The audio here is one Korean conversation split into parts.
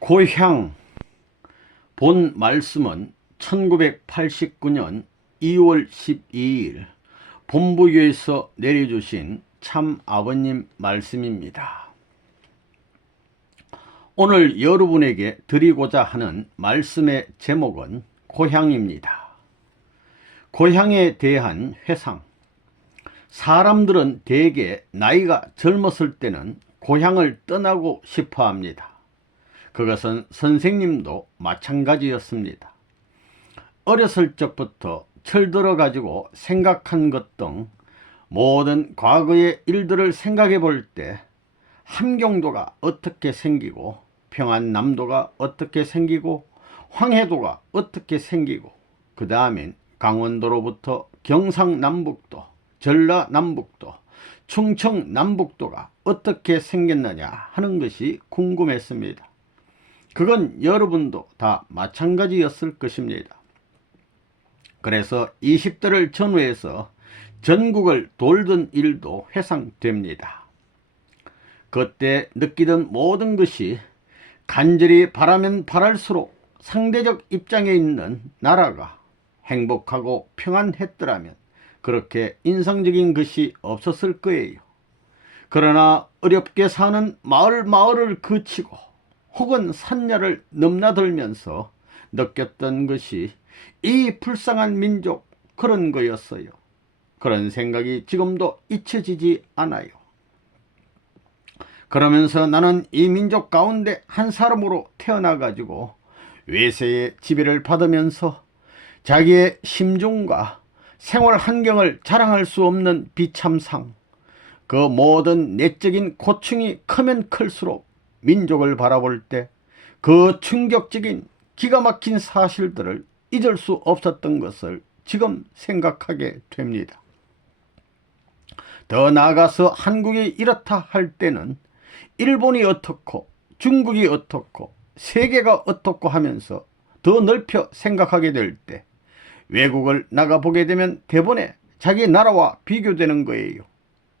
고향. 본 말씀은 1989년 2월 12일 본부교에서 내려주신 참 아버님 말씀입니다. 오늘 여러분에게 드리고자 하는 말씀의 제목은 고향입니다. 고향에 대한 회상. 사람들은 대개 나이가 젊었을 때는 고향을 떠나고 싶어 합니다. 그것은 선생님도 마찬가지였습니다. 어렸을 적부터 철들어 가지고 생각한 것 등 모든 과거의 일들을 생각해 볼 때 함경도가 어떻게 생기고 평안남도가 어떻게 생기고 황해도가 어떻게 생기고 그 다음엔 강원도로부터 경상남북도, 전라남북도, 충청남북도가 어떻게 생겼느냐 하는 것이 궁금했습니다. 그건 여러분도 다 마찬가지였을 것입니다. 그래서 20대를 전후해서 전국을 돌던 일도 회상됩니다. 그때 느끼던 모든 것이 간절히 바라면 바랄수록 상대적 입장에 있는 나라가 행복하고 평안했더라면 그렇게 인상적인 것이 없었을 거예요. 그러나 어렵게 사는 마을을 거치고 혹은 산야를 넘나들면서 느꼈던 것이 이 불쌍한 민족 그런 거였어요. 그런 생각이 지금도 잊혀지지 않아요. 그러면서 나는 이 민족 가운데 한 사람으로 태어나가지고 외세의 지배를 받으면서 자기의 심중과 생활 환경을 자랑할 수 없는 비참상, 그 모든 내적인 고충이 크면 클수록 민족을 바라볼 때 그 충격적인 기가 막힌 사실들을 잊을 수 없었던 것을 지금 생각하게 됩니다. 더 나아가서 한국이 이렇다 할 때는 일본이 어떻고 중국이 어떻고 세계가 어떻고 하면서 더 넓혀 생각하게 될 때 외국을 나가보게 되면 대번에 자기 나라와 비교되는 거예요.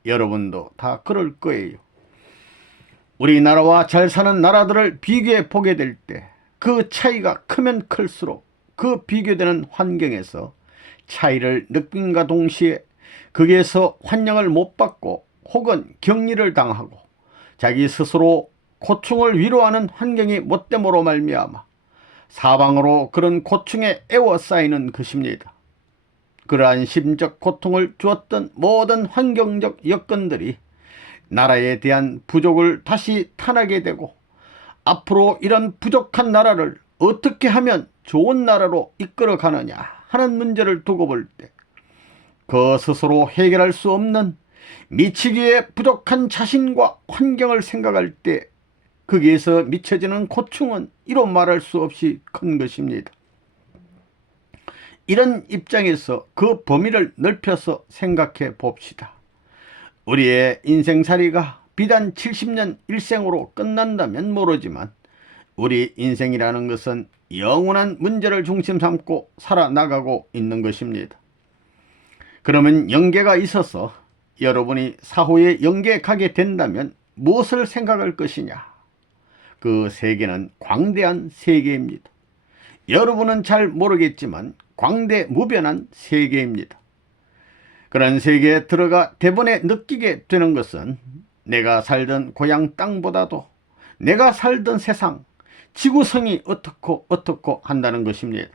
여러분도 다 그럴 거예요. 우리나라와 잘 사는 나라들을 비교해 보게 될 때 그 차이가 크면 클수록 그 비교되는 환경에서 차이를 느낌과 동시에 거기에서 환영을 못 받고 혹은 격리를 당하고 자기 스스로 고충을 위로하는 환경이 못됨으로 말미암아 사방으로 그런 고충에 에워싸이는 것입니다. 그러한 심적 고통을 주었던 모든 환경적 여건들이 나라에 대한 부족을 다시 탄하게 되고 앞으로 이런 부족한 나라를 어떻게 하면 좋은 나라로 이끌어 가느냐 하는 문제를 두고 볼 때 그 스스로 해결할 수 없는 미치기에 부족한 자신과 환경을 생각할 때 거기에서 미쳐지는 고충은 이로 말할 수 없이 큰 것입니다. 이런 입장에서 그 범위를 넓혀서 생각해 봅시다. 우리의 인생살이가 비단 70년 일생으로 끝난다면 모르지만 우리 인생이라는 것은 영원한 문제를 중심 삼고 살아나가고 있는 것입니다. 그러면 영계가 있어서 여러분이 사후에 영계에 가게 된다면 무엇을 생각할 것이냐? 그 세계는 광대한 세계입니다. 여러분은 잘 모르겠지만 광대무변한 세계입니다. 그런 세계에 들어가 대번에 느끼게 되는 것은 내가 살던 고향 땅보다도 내가 살던 세상, 지구성이 어떻고 한다는 것입니다.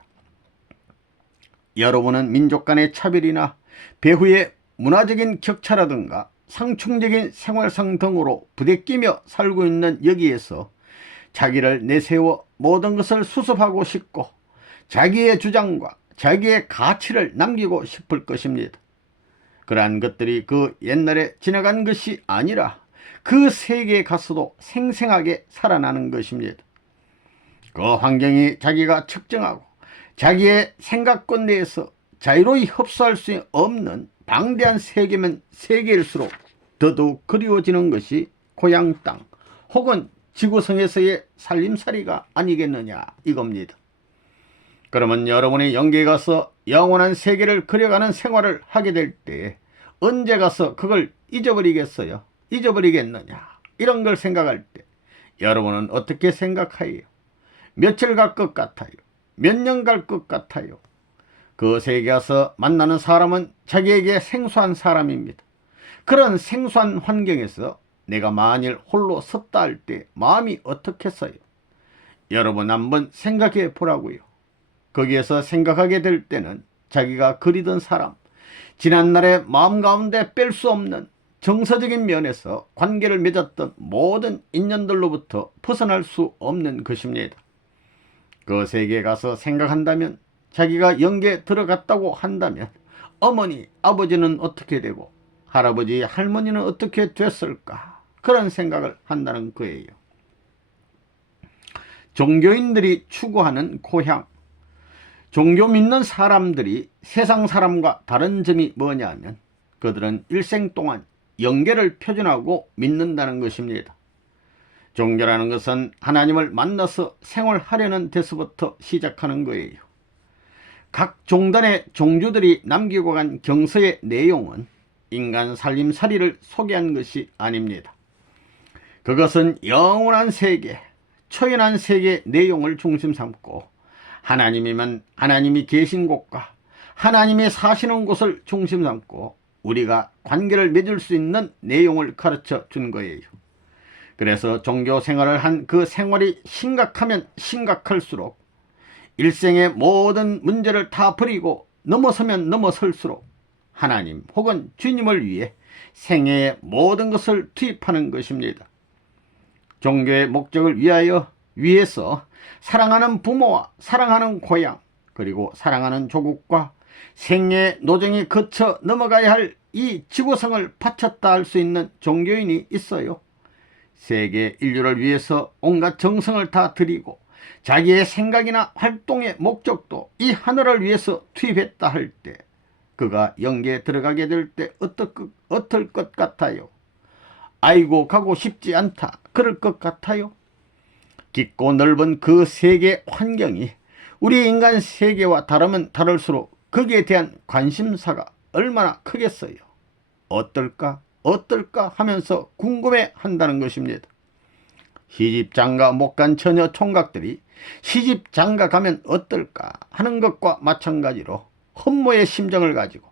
여러분은 민족 간의 차별이나 배후의 문화적인 격차라든가 상충적인 생활상 등으로 부대끼며 살고 있는 여기에서 자기를 내세워 모든 것을 수습하고 싶고 자기의 주장과 자기의 가치를 남기고 싶을 것입니다. 그러한 것들이 그 옛날에 지나간 것이 아니라 그 세계에 가서도 생생하게 살아나는 것입니다. 그 환경이 자기가 측정하고 자기의 생각권 내에서 자유로이 흡수할 수 없는 방대한 세계면 세계일수록 더더욱 그리워지는 것이 고향 땅 혹은 지구성에서의 살림살이가 아니겠느냐 이겁니다. 그러면 여러분이 영계에 가서 영원한 세계를 그려가는 생활을 하게 될 때 언제 가서 그걸 잊어버리겠어요? 잊어버리겠느냐? 이런 걸 생각할 때 여러분은 어떻게 생각해요? 며칠 갈 것 같아요? 몇 년 갈 것 같아요? 그 세계에서 만나는 사람은 자기에게 생소한 사람입니다. 그런 생소한 환경에서 내가 만일 홀로 섰다 할 때 마음이 어떻겠어요? 여러분 한번 생각해 보라고요. 거기에서 생각하게 될 때는 자기가 그리던 사람, 지난날의 마음 가운데 뺄 수 없는 정서적인 면에서 관계를 맺었던 모든 인연들로부터 벗어날 수 없는 것입니다. 그 세계에 가서 생각한다면, 자기가 영계에 들어갔다고 한다면 어머니, 아버지는 어떻게 되고 할아버지, 할머니는 어떻게 됐을까? 그런 생각을 한다는 거예요. 종교인들이 추구하는 고향. 종교 믿는 사람들이 세상 사람과 다른 점이 뭐냐면, 그들은 일생 동안 영계를 표준하고 믿는다는 것입니다. 종교라는 것은 하나님을 만나서 생활하려는 데서부터 시작하는 거예요. 각 종단의 종주들이 남기고 간 경서의 내용은 인간 살림살이를 소개한 것이 아닙니다. 그것은 영원한 세계, 초연한 세계의 내용을 중심 삼고, 하나님이면 하나님이 계신 곳과 하나님이 사시는 곳을 중심 삼고 우리가 관계를 맺을 수 있는 내용을 가르쳐 준 거예요. 그래서 종교 생활을 한 그 생활이 심각하면 심각할수록, 일생의 모든 문제를 다 버리고 넘어서면 넘어설수록 하나님 혹은 주님을 위해 생애의 모든 것을 투입하는 것입니다. 종교의 목적을 위해서 사랑하는 부모와 사랑하는 고향, 그리고 사랑하는 조국과 생애의 노정이 거쳐 넘어가야 할 이 지구성을 바쳤다 할 수 있는 종교인이 있어요. 세계 인류를 위해서 온갖 정성을 다 드리고 자기의 생각이나 활동의 목적도 이 하늘을 위해서 투입했다 할 때, 그가 영계에 들어가게 될 때 어떨 것 같아요? 아이고, 가고 싶지 않다, 그럴 것 같아요? 깊고 넓은 그 세계 환경이 우리 인간 세계와 다르면 다를수록 거기에 대한 관심사가 얼마나 크겠어요? 어떨까 하면서 궁금해 한다는 것입니다. 시집장가 못 간 처녀 총각들이 시집장가 가면 어떨까 하는 것과 마찬가지로 흠모의 심정을 가지고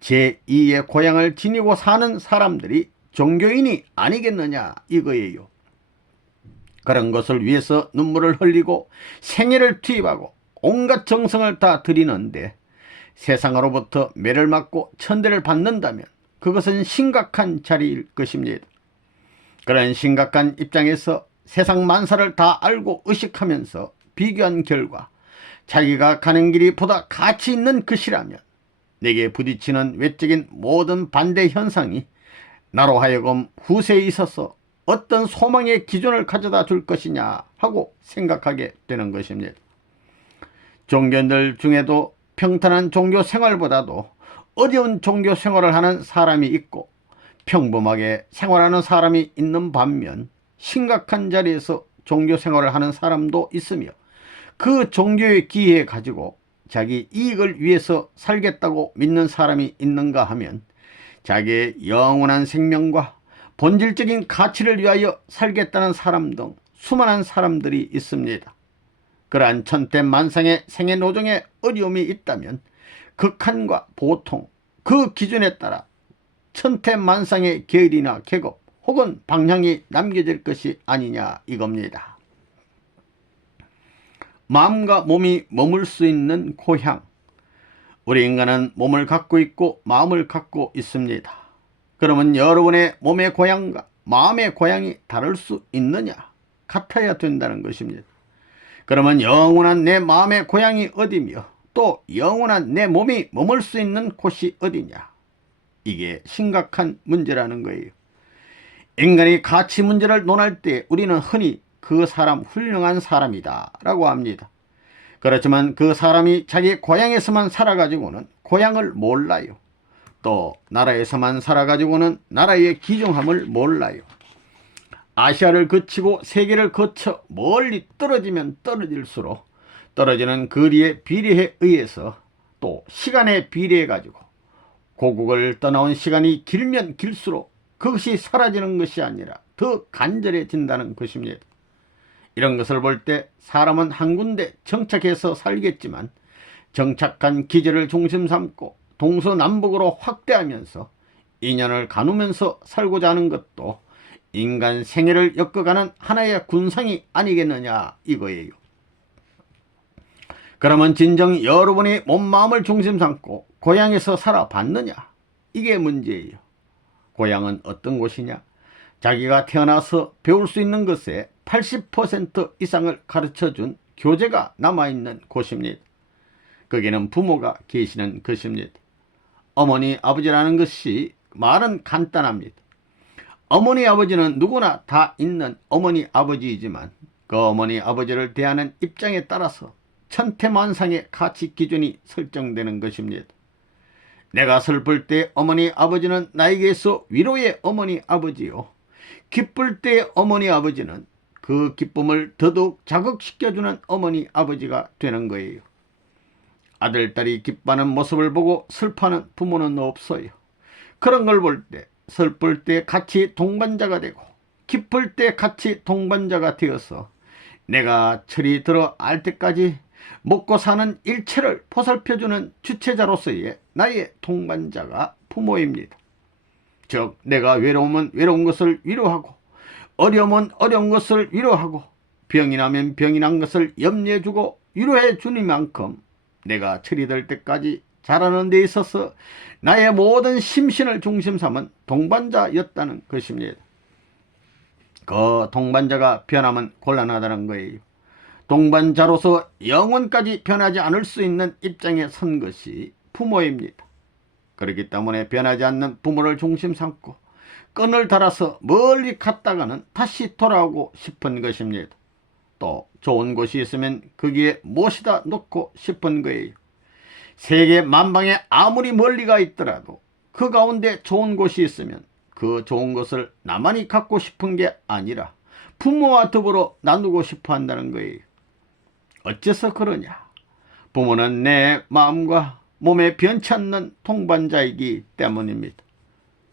제2의 고향을 지니고 사는 사람들이 종교인이 아니겠느냐 이거예요. 그런 것을 위해서 눈물을 흘리고 생애를 투입하고 온갖 정성을 다 들이는데 세상으로부터 매를 맞고 천대를 받는다면 그것은 심각한 자리일 것입니다. 그런 심각한 입장에서 세상 만사를 다 알고 의식하면서 비교한 결과, 자기가 가는 길이 보다 가치 있는 것이라면 내게 부딪히는 외적인 모든 반대 현상이 나로 하여금 후세에 있어서 어떤 소망의 기준을 가져다 줄 것이냐 하고 생각하게 되는 것입니다. 종교인들 중에도 평탄한 종교 생활보다도 어려운 종교 생활을 하는 사람이 있고, 평범하게 생활하는 사람이 있는 반면 심각한 자리에서 종교 생활을 하는 사람도 있으며, 그 종교의 기회에 가지고 자기 이익을 위해서 살겠다고 믿는 사람이 있는가 하면 자기의 영원한 생명과 본질적인 가치를 위하여 살겠다는 사람 등 수많은 사람들이 있습니다. 그러한 천태만상의 생애 노정에 어려움이 있다면 극한과 보통, 그 기준에 따라 천태만상의 계율이나 계급 혹은 방향이 남겨질 것이 아니냐 이겁니다. 마음과 몸이 머물 수 있는 고향. 우리 인간은 몸을 갖고 있고 마음을 갖고 있습니다. 그러면 여러분의 몸의 고향과 마음의 고향이 다를 수 있느냐? 같아야 된다는 것입니다. 그러면 영원한 내 마음의 고향이 어디며 또 영원한 내 몸이 머물 수 있는 곳이 어디냐? 이게 심각한 문제라는 거예요. 인간이 가치 문제를 논할 때 우리는 흔히 그 사람 훌륭한 사람이다 라고 합니다. 그렇지만 그 사람이 자기 고향에서만 살아가지고는 고향을 몰라요. 또 나라에서만 살아가지고는 나라의 귀중함을 몰라요. 아시아를 거치고 세계를 거쳐 멀리 떨어지면 떨어질수록 떨어지는 거리의 비례에 의해서 또 시간에 비례해 가지고 고국을 떠나온 시간이 길면 길수록 그것이 사라지는 것이 아니라 더 간절해진다는 것입니다. 이런 것을 볼 때 사람은 한 군데 정착해서 살겠지만 정착한 기지를 중심 삼고 동서남북으로 확대하면서 인연을 가누면서 살고자 하는 것도 인간 생애를 엮어가는 하나의 군상이 아니겠느냐 이거예요. 그러면 진정 여러분이 몸 마음을 중심 삼고 고향에서 살아봤느냐? 이게 문제예요. 고향은 어떤 곳이냐? 자기가 태어나서 배울 수 있는 것의 80% 이상을 가르쳐준 교재가 남아있는 곳입니다. 거기는 부모가 계시는 것입니다. 어머니, 아버지라는 것이 말은 간단합니다. 어머니, 아버지는 누구나 다 있는 어머니, 아버지이지만 그 어머니, 아버지를 대하는 입장에 따라서 천태만상의 가치 기준이 설정되는 것입니다. 내가 슬플 때 어머니, 아버지는 나에게서 위로의 어머니, 아버지요. 기쁠 때 어머니, 아버지는 그 기쁨을 더더욱 자극시켜주는 어머니, 아버지가 되는 거예요. 아들, 딸이 기뻐하는 모습을 보고 슬퍼하는 부모는 없어요. 그런 걸 볼 때 슬플 때 같이 동반자가 되고 기쁠 때 같이 동반자가 되어서 내가 철이 들어 알 때까지 먹고 사는 일체를 보살펴주는 주체자로서의 나의 동반자가 부모입니다. 즉 내가 외로우면 외로운 것을 위로하고 어려우면 어려운 것을 위로하고 병이 나면 병이 난 것을 염려해주고 위로해 주니만큼 내가 철이 들 때까지 자라는 데 있어서 나의 모든 심신을 중심 삼은 동반자였다는 것입니다. 그 동반자가 변하면 곤란하다는 거예요. 동반자로서 영원까지 변하지 않을 수 있는 입장에 선 것이 부모입니다. 그렇기 때문에 변하지 않는 부모를 중심 삼고 끈을 달아서 멀리 갔다가는 다시 돌아오고 싶은 것입니다. 또 좋은 곳이 있으면 거기에 모시다 놓고 싶은 거예요. 세계 만방에 아무리 멀리가 있더라도 그 가운데 좋은 곳이 있으면 그 좋은 것을 나만이 갖고 싶은 게 아니라 부모와 더불어 나누고 싶어 한다는 거예요. 어째서 그러냐? 부모는 내 마음과 몸에 변치 않는 동반자이기 때문입니다.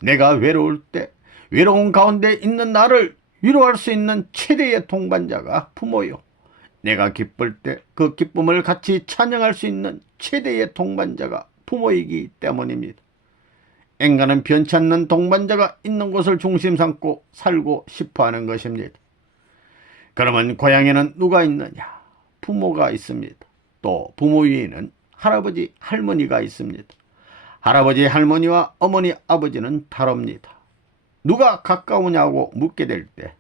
내가 외로울 때 외로운 가운데 있는 나를 위로할 수 있는 최대의 동반자가 부모요. 내가 기쁠 때 그 기쁨을 같이 찬양할 수 있는 최대의 동반자가 부모이기 때문입니다. 인간은 변치 않는 동반자가 있는 곳을 중심 삼고 살고 싶어하는 것입니다. 그러면 고향에는 누가 있느냐? 부모가 있습니다. 또 부모 위에는 할아버지, 할머니가 있습니다. 할아버지, 할머니와 어머니, 아버지는 다릅니다. 누가 가까우냐고 묻게 될 때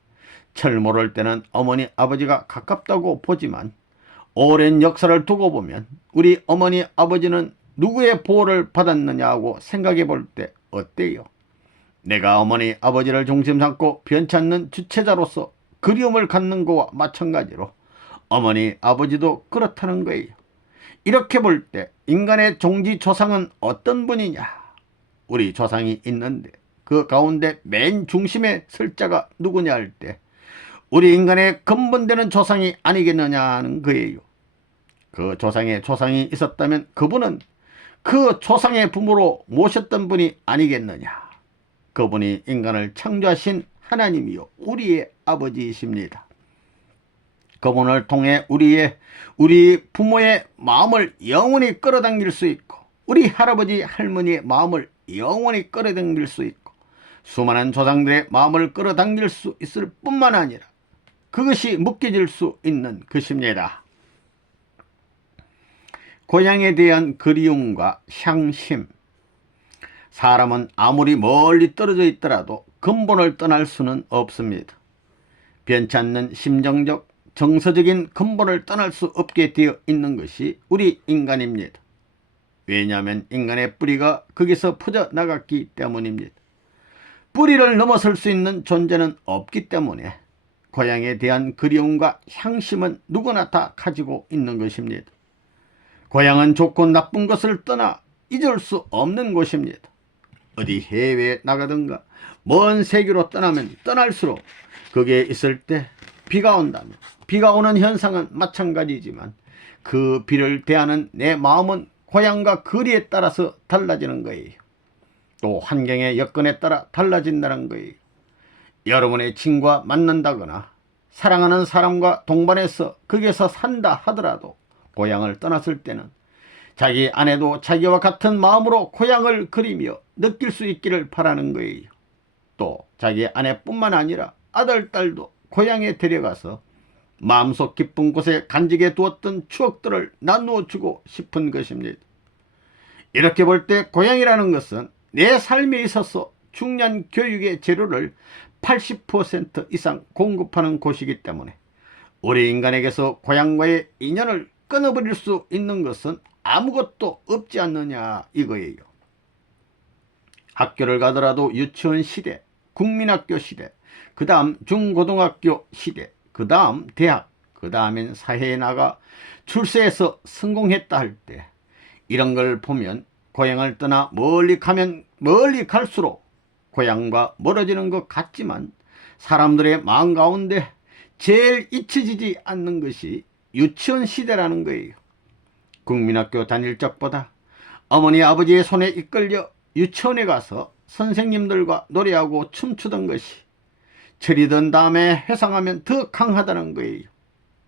철모를 때는 어머니, 아버지가 가깝다고 보지만 오랜 역사를 두고 보면 우리 어머니, 아버지는 누구의 보호를 받았느냐고 생각해 볼 때 어때요? 내가 어머니, 아버지를 중심 삼고 변치 않는 주체자로서 그리움을 갖는 것과 마찬가지로 어머니, 아버지도 그렇다는 거예요. 이렇게 볼 때 인간의 종지 조상은 어떤 분이냐? 우리 조상이 있는데 그 가운데 맨 중심에 설 자가 누구냐 할 때 우리 인간의 근본되는 조상이 아니겠느냐는 거예요. 그 조상의 조상이 있었다면 그분은 그 조상의 부모로 모셨던 분이 아니겠느냐. 그분이 인간을 창조하신 하나님이요 우리의 아버지이십니다. 그분을 통해 우리 부모의 마음을 영원히 끌어당길 수 있고 우리 할아버지 할머니의 마음을 영원히 끌어당길 수 있고 수많은 조상들의 마음을 끌어당길 수 있을 뿐만 아니라 그것이 묶여질 수 있는 것입니다. 고향에 대한 그리움과 향심. 사람은 아무리 멀리 떨어져 있더라도 근본을 떠날 수는 없습니다. 변치 않는 심정적, 정서적인 근본을 떠날 수 없게 되어 있는 것이 우리 인간입니다. 왜냐하면 인간의 뿌리가 거기서 퍼져나갔기 때문입니다. 뿌리를 넘어설 수 있는 존재는 없기 때문에 고향에 대한 그리움과 향심은 누구나 다 가지고 있는 것입니다. 고향은 좋고 나쁜 것을 떠나 잊을 수 없는 곳입니다. 어디 해외에 나가든가 먼 세계로 떠나면 떠날수록 거기에 있을 때 비가 온다면 비가 오는 현상은 마찬가지지만 그 비를 대하는 내 마음은 고향과 거리에 따라서 달라지는 거예요. 또 환경의 여건에 따라 달라진다는 거예요. 여러분의 친구와 만난다거나 사랑하는 사람과 동반해서 거기서 산다 하더라도 고향을 떠났을 때는 자기 아내도 자기와 같은 마음으로 고향을 그리며 느낄 수 있기를 바라는 거예요. 또 자기 아내뿐만 아니라 아들, 딸도 고향에 데려가서 마음속 깊은 곳에 간직해 두었던 추억들을 나누어 주고 싶은 것입니다. 이렇게 볼 때 고향이라는 것은 내 삶에 있어서 중요한 교육의 재료를 80% 이상 공급하는 곳이기 때문에 우리 인간에게서 고향과의 인연을 끊어버릴 수 있는 것은 아무것도 없지 않느냐 이거예요. 학교를 가더라도 유치원 시대, 국민학교 시대, 그 다음 중고등학교 시대, 그 다음 대학, 그 다음엔 사회에 나가 출세해서 성공했다 할 때 이런 걸 보면 고향을 떠나 멀리 가면 멀리 갈수록 고향과 멀어지는 것 같지만 사람들의 마음 가운데 제일 잊혀지지 않는 것이 유치원 시대라는 거예요. 국민학교 다닐 적보다 어머니 아버지의 손에 이끌려 유치원에 가서 선생님들과 노래하고 춤추던 것이 철이든 다음에 회상하면 더 강하다는 거예요.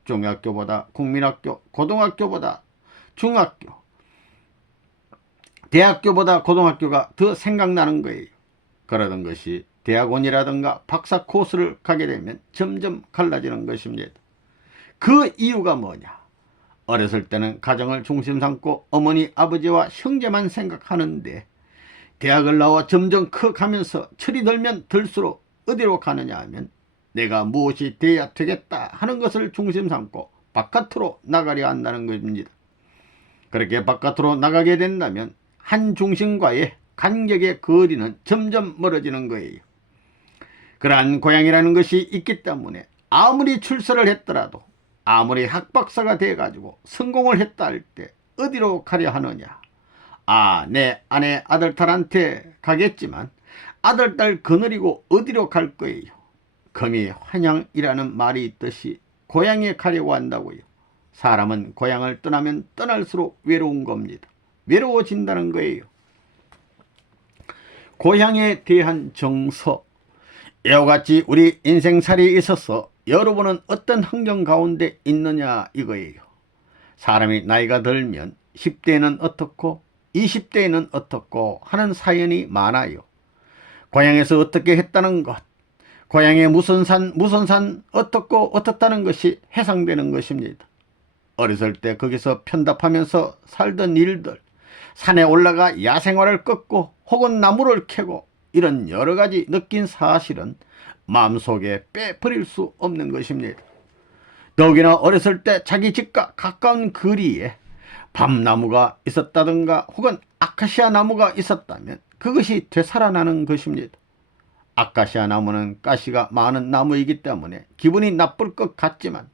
중학교보다 국민학교, 고등학교보다 중학교, 대학교보다 고등학교가 더 생각나는 거예요. 그러던 것이 대학원이라든가 박사 코스를 가게 되면 점점 갈라지는 것입니다. 그 이유가 뭐냐? 어렸을 때는 가정을 중심 삼고 어머니 아버지와 형제만 생각하는데 대학을 나와 점점 커가면서 철이 들면 들수록 어디로 가느냐 하면 내가 무엇이 돼야 되겠다 하는 것을 중심 삼고 바깥으로 나가려 한다는 것입니다. 그렇게 바깥으로 나가게 된다면 한 중심과의 간격의 거리는 점점 멀어지는 거예요. 그러한 고향이라는 것이 있기 때문에 아무리 출세를 했더라도 아무리 학박사가 돼가지고 성공을 했다 할 때 어디로 가려 하느냐? 내 아내 아들 딸한테 가겠지만 아들 딸 거느리고 어디로 갈 거예요? 금이 환양이라는 말이 있듯이 고향에 가려고 한다고요. 사람은 고향을 떠나면 떠날수록 외로운 겁니다. 외로워진다는 거예요. 고향에 대한 정서, 이와 같이 우리 인생살이에 있어서 여러분은 어떤 환경 가운데 있느냐 이거예요. 사람이 나이가 들면 10대에는 어떻고 20대에는 어떻고 하는 사연이 많아요. 고향에서 어떻게 했다는 것, 고향에 무슨 산 어떻고 어떻다는 것이 회상되는 것입니다. 어렸을 때 거기서 편답하면서 살던 일들, 산에 올라가 야생화를 꺾고 혹은 나무를 캐고 이런 여러 가지 느낀 사실은 마음속에 빼버릴 수 없는 것입니다. 더욱이나 어렸을 때 자기 집과 가까운 거리에 밤나무가 있었다든가 혹은 아카시아 나무가 있었다면 그것이 되살아나는 것입니다. 아카시아 나무는 가시가 많은 나무이기 때문에 기분이 나쁠 것 같지만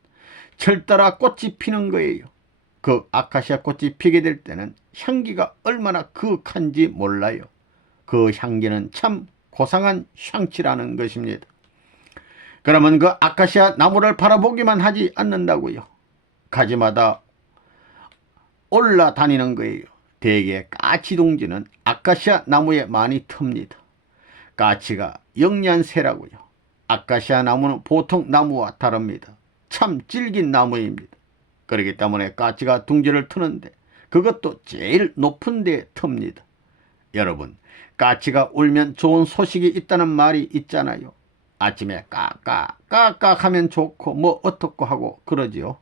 철따라 꽃이 피는 거예요. 그 아카시아 꽃이 피게 될 때는 향기가 얼마나 거룩한지 몰라요. 그 향기는 참 고상한 향취라는 것입니다. 그러면 그 아카시아 나무를 바라보기만 하지 않는다고요. 가지마다 올라다니는 거예요. 대개 까치둥지는 아카시아 나무에 많이 틉니다. 까치가 영리한 새라고요. 아카시아 나무는 보통 나무와 다릅니다. 참 질긴 나무입니다. 그렇기 때문에 까치가 둥지를 트는데 그것도 제일 높은 데에 틉니다. 여러분, 까치가 울면 좋은 소식이 있다는 말이 있잖아요. 아침에 까까 하면 좋고 뭐 어떻고 하고 그러지요.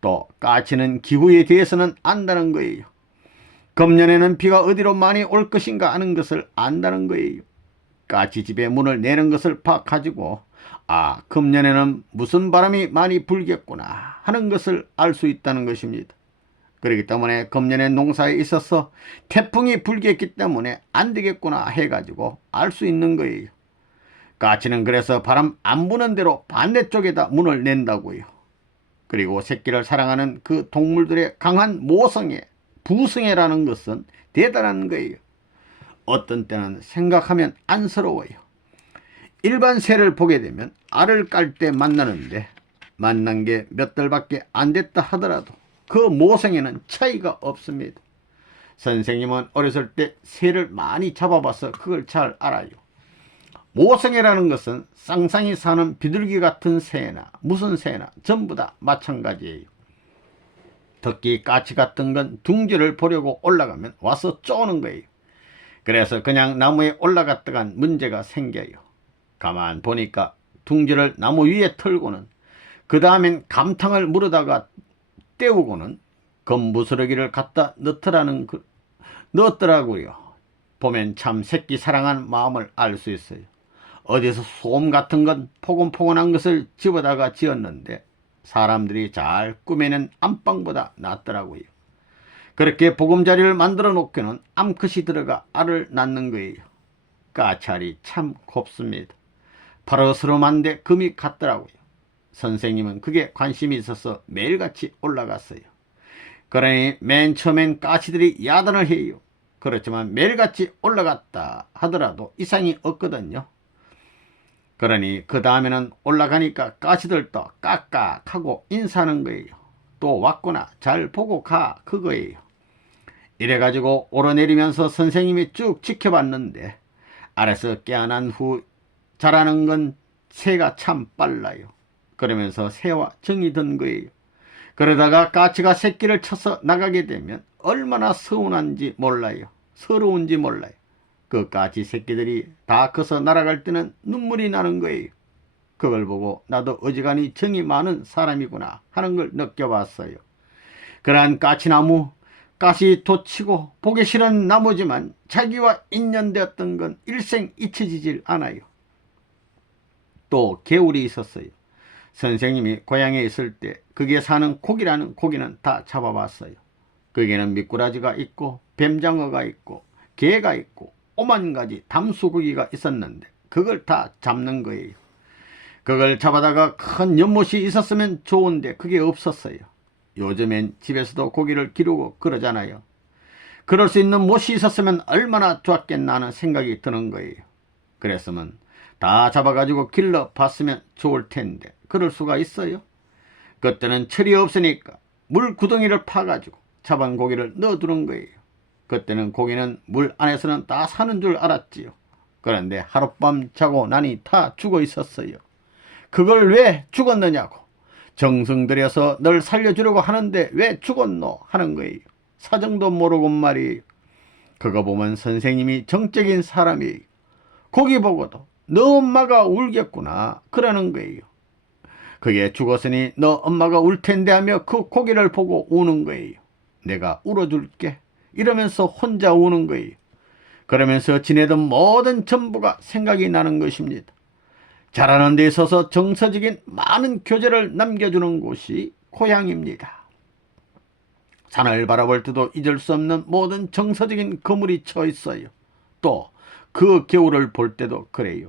또 까치는 기후에 대해서는 안다는 거예요. 금년에는 비가 어디로 많이 올 것인가 하는 것을 안다는 거예요. 까치집에 문을 내는 것을 봐가지고 금년에는 무슨 바람이 많이 불겠구나 하는 것을 알 수 있다는 것입니다. 그렇기 때문에 금년의 농사에 있어서 태풍이 불겠기 때문에 안 되겠구나 해가지고 알 수 있는 거예요. 까치는 그래서 바람 안 부는 대로 반대쪽에다 문을 낸다고요. 그리고 새끼를 사랑하는 그 동물들의 강한 모성애, 부성애라는 것은 대단한 거예요. 어떤 때는 생각하면 안쓰러워요. 일반 새를 보게 되면 알을 깔 때 만나는데 만난 게 몇 달밖에 안 됐다 하더라도 그 모성애는 차이가 없습니다. 선생님은 어렸을 때 새를 많이 잡아봐서 그걸 잘 알아요. 모성애라는 것은 쌍쌍이 사는 비둘기 같은 새나 무슨 새나 전부 다 마찬가지예요. 특히 까치 같은 건 둥지를 보려고 올라가면 와서 쪼는 거예요. 그래서 그냥 나무에 올라갔다간 문제가 생겨요. 가만 보니까 둥지를 나무 위에 털고는 그 다음엔 감탕을 물어다가 떼우고는 검부스러기를 갖다 넣었더라고요. 보면 참 새끼 사랑하는 마음을 알 수 있어요. 어디서 솜 같은 건 포근포근한 것을 집어다가 지었는데 사람들이 잘 꾸며낸 안방보다 낫더라고요. 그렇게 보금자리를 만들어 놓고는 암컷이 들어가 알을 낳는 거예요. 까찰이 참 곱습니다. 파르스름한데 금이 같더라고요. 선생님은 그게 관심이 있어서 매일같이 올라갔어요. 그러니 맨 처음엔 까치들이 야단을 해요. 그렇지만 매일같이 올라갔다 하더라도 이상이 없거든요. 그러니 그 다음에는 올라가니까 까치들도 깍깍하고 인사하는 거예요. 또 왔구나 잘 보고 가 그거예요. 이래가지고 오르내리면서 선생님이 쭉 지켜봤는데 아래서 깨어난 후 자라는 건 새가 참 빨라요. 그러면서 새와 정이 든 거예요. 그러다가 까치가 새끼를 쳐서 나가게 되면 얼마나 서운한지 몰라요. 서러운지 몰라요. 그 까치 새끼들이 다 커서 날아갈 때는 눈물이 나는 거예요. 그걸 보고 나도 어지간히 정이 많은 사람이구나 하는 걸 느껴봤어요. 그러한 까치나무, 가시돋치고 보기 싫은 나무지만 자기와 인연되었던 건 일생 잊혀지질 않아요. 또 개울이 있었어요. 선생님이 고향에 있을 때 거기에 사는 고기라는 고기는 다 잡아봤어요. 거기에는 미꾸라지가 있고 뱀장어가 있고 개가 있고 오만 가지 담수고기가 있었는데 그걸 다 잡는 거예요. 그걸 잡아다가 큰 연못이 있었으면 좋은데 그게 없었어요. 요즘엔 집에서도 고기를 기르고 그러잖아요. 그럴 수 있는 못이 있었으면 얼마나 좋았겠나 하는 생각이 드는 거예요. 그랬으면 다 잡아가지고 길러봤으면 좋을 텐데 그럴 수가 있어요? 그때는 철이 없으니까 물 구덩이를 파가지고 잡은 고기를 넣어두는 거예요. 그때는 고기는 물 안에서는 다 사는 줄 알았지요. 그런데 하룻밤 자고 나니 다 죽어 있었어요. 그걸 왜 죽었느냐고. 정성 들여서 널 살려주려고 하는데 왜 죽었노 하는 거예요. 사정도 모르고 말이에요. 그거 보면 선생님이 정적인 사람이에요. 고기 보고도 너 엄마가 울겠구나 그러는 거예요. 그게 죽었으니 너 엄마가 울 텐데 하며 그 고기를 보고 우는 거예요. 내가 울어줄게 이러면서 혼자 우는 거예요. 그러면서 지내던 모든 전부가 생각이 나는 것입니다. 자라는 데 있어서 정서적인 많은 교재를 남겨주는 곳이 고향입니다. 산을 바라볼 때도 잊을 수 없는 모든 정서적인 그물이 쳐 있어요. 또 그 겨울을 볼 때도 그래요.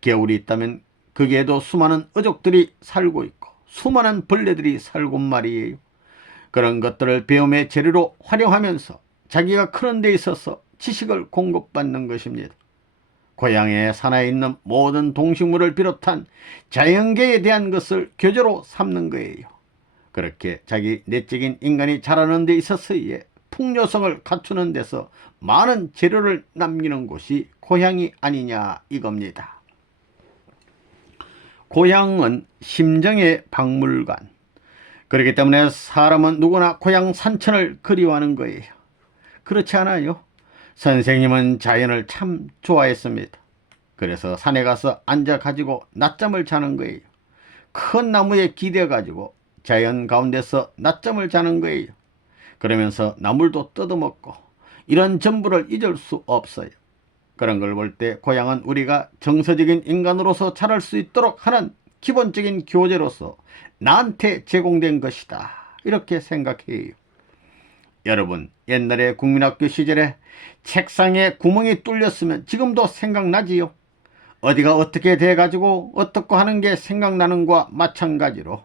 겨울이 있다면 거기에도 수많은 어족들이 살고 있고 수많은 벌레들이 살고 말이에요. 그런 것들을 배움의 재료로 활용하면서 자기가 크는 데 있어서 지식을 공급받는 것입니다. 고향의 산하에 있는 모든 동식물을 비롯한 자연계에 대한 것을 교재로 삼는 거예요. 그렇게 자기 내적인 인간이 자라는 데 있어서의 풍요성을 갖추는 데서 많은 재료를 남기는 곳이 고향이 아니냐 이겁니다. 고향은 심정의 박물관. 그렇기 때문에 사람은 누구나 고향 산천을 그리워하는 거예요. 그렇지 않아요? 선생님은 자연을 참 좋아했습니다. 그래서 산에 가서 앉아가지고 낮잠을 자는 거예요. 큰 나무에 기대가지고 자연 가운데서 낮잠을 자는 거예요. 그러면서 나물도 뜯어먹고 이런 전부를 잊을 수 없어요. 그런 걸 볼 때 고향은 우리가 정서적인 인간으로서 자랄 수 있도록 하는 기본적인 교재로서 나한테 제공된 것이다 이렇게 생각해요. 여러분 옛날에 국민학교 시절에 책상에 구멍이 뚫렸으면 지금도 생각나지요. 어디가 어떻게 돼가지고 어떻고 하는 게 생각나는 것과 마찬가지로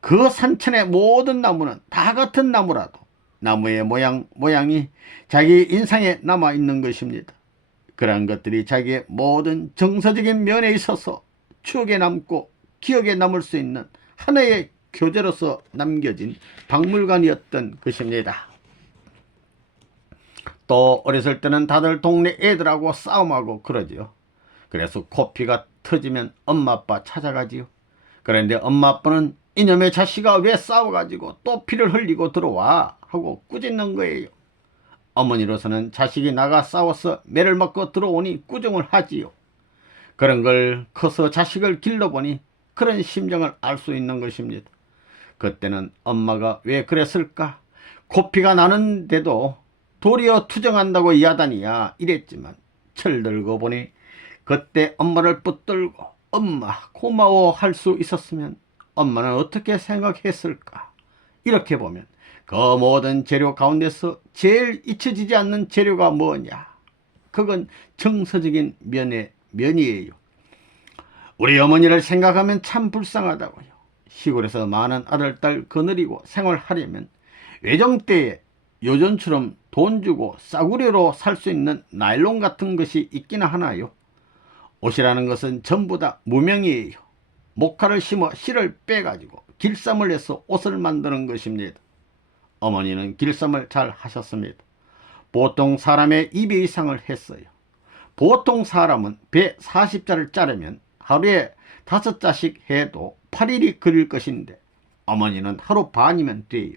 그 산천의 모든 나무는 다 같은 나무라도 나무의 모양이 자기 인상에 남아있는 것입니다. 그러한 것들이 자기의 모든 정서적인 면에 있어서 추억에 남고 기억에 남을 수 있는 하나의 교재로서 남겨진 박물관이었던 것입니다. 또 어렸을 때는 다들 동네 애들하고 싸움하고 그러지요. 그래서 코피가 터지면 엄마 아빠 찾아가지요. 그런데 엄마 아빠는 이놈의 자식아 왜 싸워가지고 또 피를 흘리고 들어와 하고 꾸짖는 거예요. 어머니로서는 자식이 나가 싸워서 매를 맞고 들어오니 꾸중을 하지요. 그런 걸 커서 자식을 길러보니 그런 심정을 알 수 있는 것입니다. 그때는 엄마가 왜 그랬을까? 코피가 나는데도 도리어 투정한다고 야단이야 이랬지만 철들고 보니 그때 엄마를 붙들고 엄마 고마워 할 수 있었으면 엄마는 어떻게 생각했을까? 이렇게 보면 그 모든 재료 가운데서 제일 잊혀지지 않는 재료가 뭐냐? 그건 정서적인 면이에요. 우리 어머니를 생각하면 참 불쌍하다고요. 시골에서 많은 아들, 딸 거느리고 생활하려면 외정 때에 요전처럼 돈 주고 싸구려로 살 수 있는 나일론 같은 것이 있기는 하나요? 옷이라는 것은 전부 다 무명이에요. 목화를 심어 실을 빼가지고 길쌈을 해서 옷을 만드는 것입니다. 어머니는 길쌈을 잘 하셨습니다. 보통 사람의 2배 이상을 했어요. 보통 사람은 배 40자를 자르면 하루에 5자씩 해도 8일이 걸릴 것인데 어머니는 하루 반이면 돼요.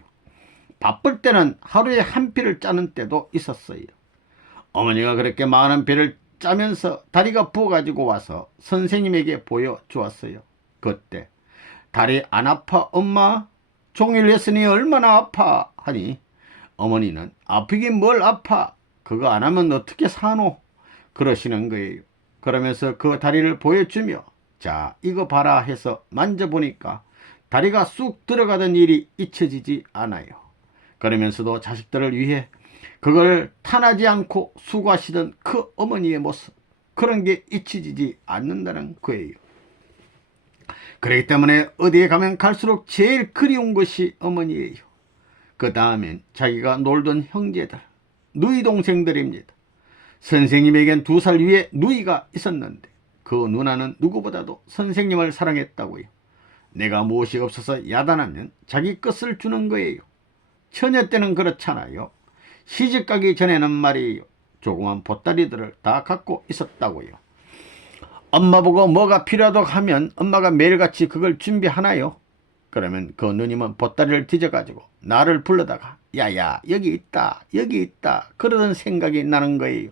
바쁠 때는 하루에 한 피를 짜는 때도 있었어요. 어머니가 그렇게 많은 배를 짜면서 다리가 부어가지고 와서 선생님에게 보여주었어요. 그때 다리 안 아파 엄마? 종일 했으니 얼마나 아파? 하니 어머니는 아프긴 뭘 아파? 그거 안 하면 어떻게 사노? 그러시는 거예요. 그러면서 그 다리를 보여주며 자 이거 봐라 해서 만져보니까 다리가 쑥 들어가던 일이 잊혀지지 않아요. 그러면서도 자식들을 위해 그걸 탄하지 않고 수고하시던 그 어머니의 모습, 그런 게 잊혀지지 않는다는 거예요. 그렇기 때문에 어디에 가면 갈수록 제일 그리운 것이 어머니예요. 그 다음엔 자기가 놀던 형제들, 누이 동생들입니다. 선생님에겐 2살 위에 누이가 있었는데 그 누나는 누구보다도 선생님을 사랑했다고요. 내가 무엇이 없어서 야단하면 자기 것을 주는 거예요. 처녀 때는 그렇잖아요. 시집가기 전에는 말이에요. 조그만 보따리들을 다 갖고 있었다고요. 엄마 보고 뭐가 필요하다고 하면 엄마가 매일같이 그걸 준비하나요? 그러면 그 누님은 보따리를 뒤져가지고 나를 불러다가 야야 여기 있다 여기 있다 그러던 생각이 나는 거예요.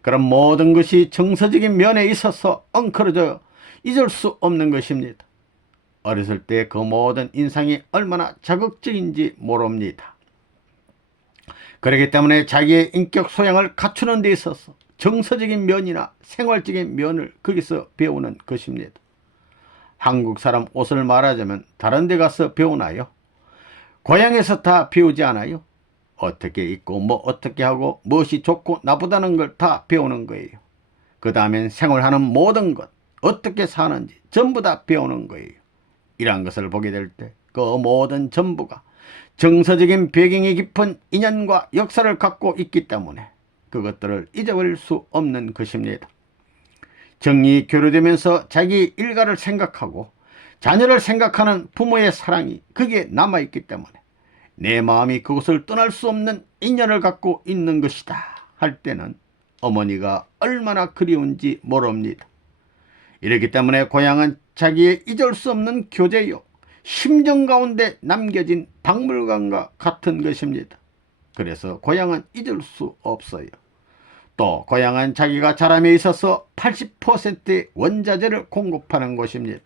그럼 모든 것이 정서적인 면에 있어서 엉클어져 잊을 수 없는 것입니다. 어렸을 때 그 모든 인상이 얼마나 자극적인지 모릅니다. 그렇기 때문에 자기의 인격 소양을 갖추는 데 있어서 정서적인 면이나 생활적인 면을 거기서 배우는 것입니다. 한국 사람 옷을 말하자면 다른 데 가서 배우나요? 고향에서 다 배우지 않아요? 어떻게 입고 뭐 어떻게 하고 무엇이 좋고 나쁘다는 걸 다 배우는 거예요. 그 다음엔 생활하는 모든 것, 어떻게 사는지 전부 다 배우는 거예요. 이러한 것을 보게 될 때 그 모든 전부가 정서적인 배경이 깊은 인연과 역사를 갖고 있기 때문에 그것들을 잊어버릴 수 없는 것입니다. 정이 교류되면서 자기 일가를 생각하고 자녀를 생각하는 부모의 사랑이 거기에 남아있기 때문에 내 마음이 그곳을 떠날 수 없는 인연을 갖고 있는 것이다 할 때는 어머니가 얼마나 그리운지 모릅니다. 이렇기 때문에 고향은 자기의 잊을 수 없는 교제요, 심정 가운데 남겨진 박물관과 같은 것입니다. 그래서 고향은 잊을 수 없어요. 또 고향은 자기가 자람에 있어서 80%의 원자재를 공급하는 곳입니다.